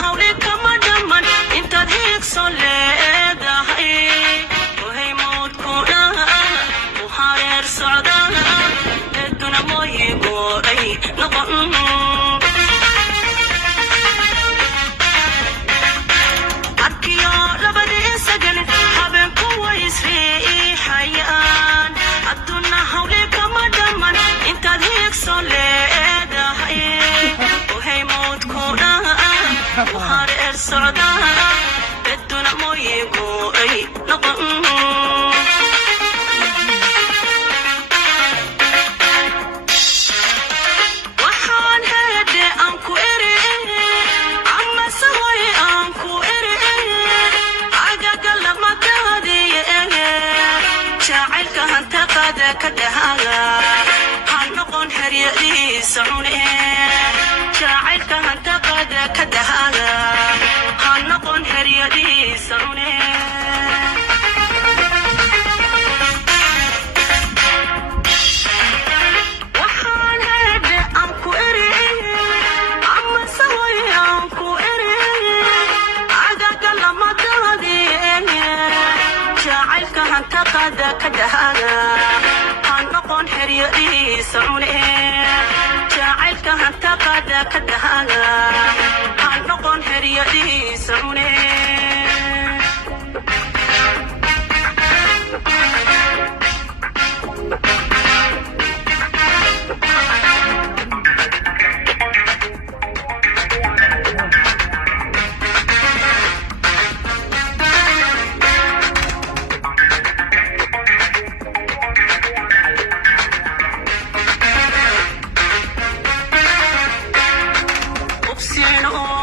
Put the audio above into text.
hawle kama dhaman intaad hiigso leedahay wahay moodkuna u hareer socdaa eeduna mooyigooday noqon adkiyo labadii sagan habeenku way isriixayaan adduuna hawle kama dhaman intaad hiigso leedahay wahay moodkuna u hareer socdaa eeduna mooyigooday noqon كدهاغا هنقون هريدي سعوني شاعرك هنتقد كدهاغا هنقون هريدي سعوني وحان هدي أنكو إري عما سوي أنكو إري عدك لما تهدي شاعرك هنتقد كدهاغا هنقون هريدي سعوني شاعرك هنتقد كدهاغا هنقون هريدي سعوني no